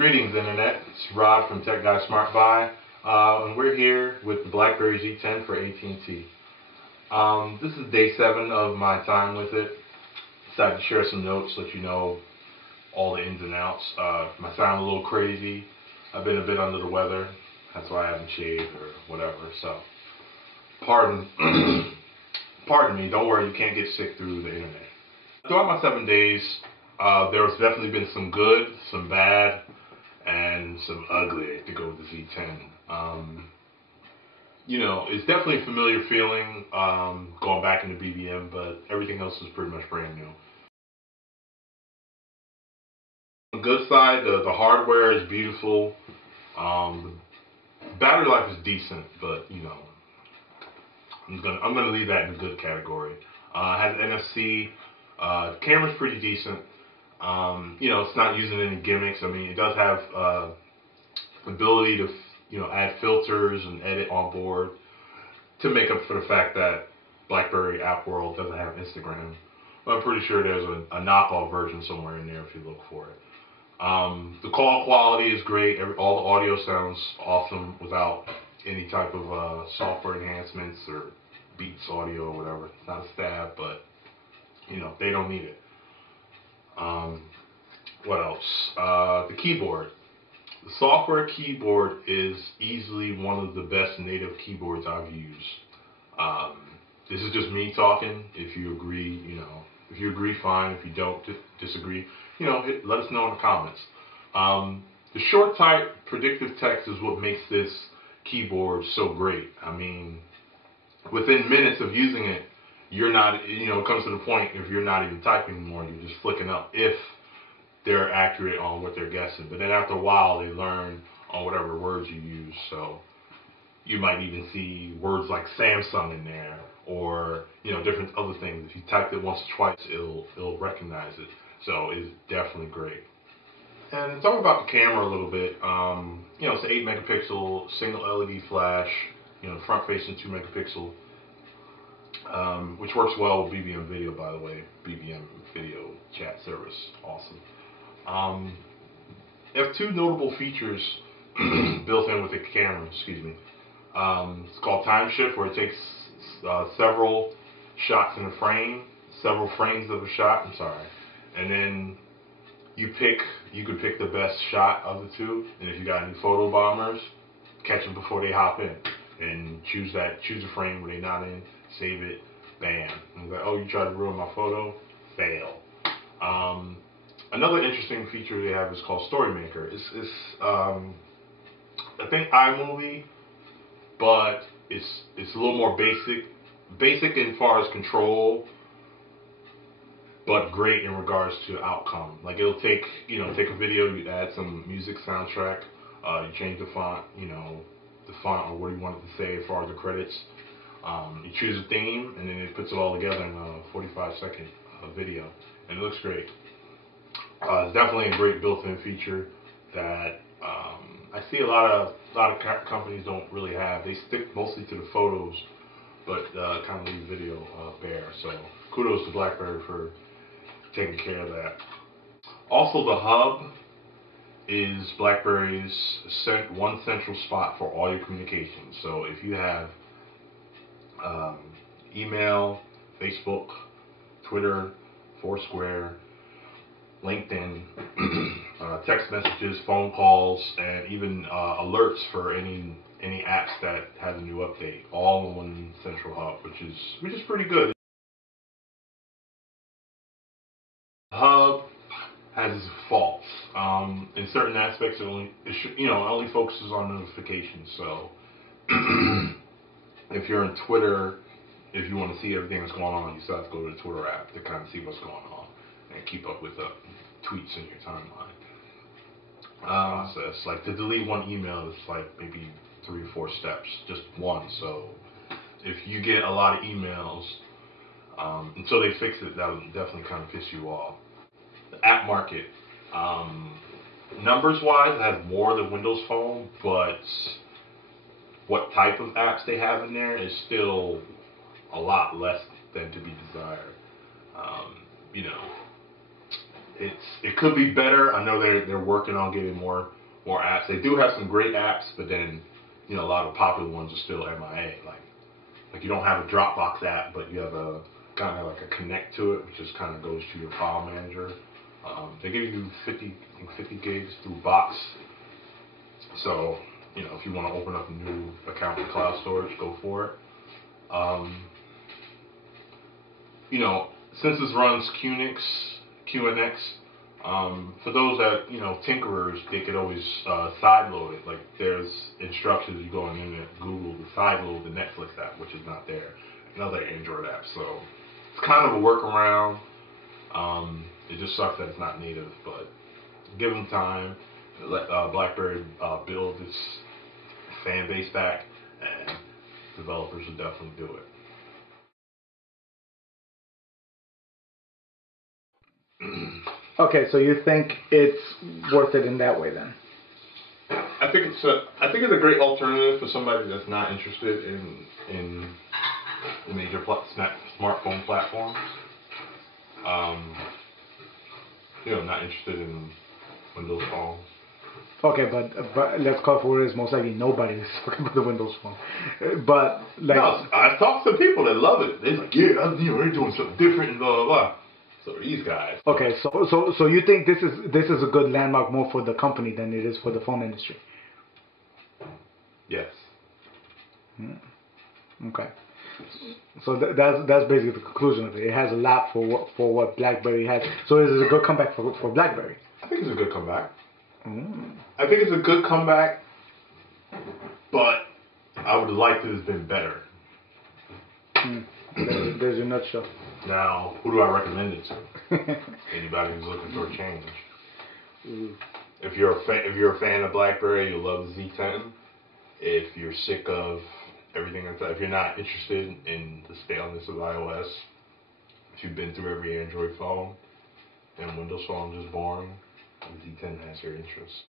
Greetings, Internet. It's Rod from TechGuys Smart Buy, and we're here with the BlackBerry Z10 for AT&T. This is day 7 of my time with it. Decided to share some notes, let you know all the ins and outs. Might sound a little crazy. I've been a bit under the weather. That's why I haven't shaved or whatever. So, pardon me. Don't worry, you can't get sick through the internet. Throughout my 7 days, there's definitely been some good, some bad, and some ugly to go with the Z10. It's definitely a familiar feeling going back into BBM, but everything else is pretty much brand new. On the good side, the hardware is beautiful. The battery life is decent, but I'm gonna leave that in the good category. It has NFC. The camera's pretty decent. It's not using any gimmicks. I mean, it does have ability to add filters and edit on board to make up for the fact that BlackBerry App World doesn't have Instagram. But I'm pretty sure there's a knockoff version somewhere in there if you look for it. The call quality is great. All the audio sounds awesome without any type of software enhancements or Beats audio or whatever. It's not a stab, but they don't need it. What else? The keyboard. The software keyboard is easily one of the best native keyboards I've used. This is just me talking. If you agree, if you agree, fine. If you don't disagree, let us know in the comments. The short type predictive text is what makes this keyboard so great. I mean, within minutes of using it, you're not, it comes to the point if you're not even typing anymore, you're just flicking up if they're accurate on what they're guessing. But then after a while, they learn on whatever words you use. So you might even see words like Samsung in there, or different other things. If you typed it once or twice, it'll recognize it. So it's definitely great. And talk about the camera a little bit. It's an 8 megapixel single LED flash. Front facing 2 megapixel. Which works well with BBM video, by the way. BBM video chat service, awesome. They have 2 notable features built in with the camera. Excuse me. It's called time shift, where it takes several shots in a frame, several frames of a shot. I'm sorry, and then you could pick the best shot of the 2, and if you got any photo bombers, catch them before they hop in, and choose a frame where they're not in. Save it, bam. And it's like, oh, you tried to ruin my photo? Fail. Another interesting feature they have is called Story Maker. It's I think iMovie, but it's a little more basic in far as control, but great in regards to outcome. Like, it'll take a video, you add some music soundtrack, you change the font, the font or what you want it to say as far as the credits. You choose a theme, and then it puts it all together in a 45-second video, and it looks great. It's definitely a great built-in feature that I see a lot of companies don't really have. They stick mostly to the photos, but kind of leave video bare. So kudos to BlackBerry for taking care of that. Also, the hub is BlackBerry's one central spot for all your communications. So if you have email, Facebook, Twitter, Foursquare, LinkedIn, text messages, phone calls, and even alerts for any apps that has a new update, all in one central hub, which is pretty good. The hub has its faults. In certain aspects, it only focuses on notifications. So if you're on Twitter, if you want to see everything that's going on, you still have to go to the Twitter app to kind of see what's going on and keep up with the tweets in your timeline. Process, like to delete one email, it's like maybe 3 or 4 steps, just one. So if you get a lot of emails, until they fix it, that would definitely kind of piss you off. The app market, numbers-wise, it has more than Windows Phone, but what type of apps they have in there is still a lot less than to be desired. it could be better. I know they're working on getting more apps. They do have some great apps, but then a lot of popular ones are still MIA. Like you don't have a Dropbox app, but you have a kind of like a connect to it, which just kind of goes to your file manager. They give you 50 gigs through Box. So if you want to open up a new account with cloud storage, go for it. Since this runs QNX, for those that, tinkerers, they could always sideload it. Like there's instructions, you go on the internet, Google to sideload the Netflix app, which is not there, and other Android apps. So it's kind of a workaround. It just sucks that it's not native, but give them time. Let BlackBerry build its fan base back, and developers will definitely do it. Okay, so you think it's worth it in that way then? I think it's a great alternative for somebody that's not interested in major smartphone platforms. Not interested in Windows phones. Okay, but let's call it for what it is. Most likely nobody is talking about the Windows phone. But like, no, I've talked to people that love it. They're like, yeah, they're doing something different and blah blah blah. So these guys. Okay, so you think this is a good landmark more for the company than it is for the phone industry? Yes. Okay. So that's basically the conclusion of it. It has a lot for what BlackBerry has. So is it a good comeback for BlackBerry? I think it's a good comeback. I think it's a good comeback, but I would like to have been better. There's your nutshell. Now, who do I recommend it to? Anybody who's looking for a change. If you're a fan of BlackBerry, you'll love the Z10. If you're sick of everything, if you're not interested in the staleness of iOS, if you've been through every Android phone and Windows phone just boring, the Z10 has your interest.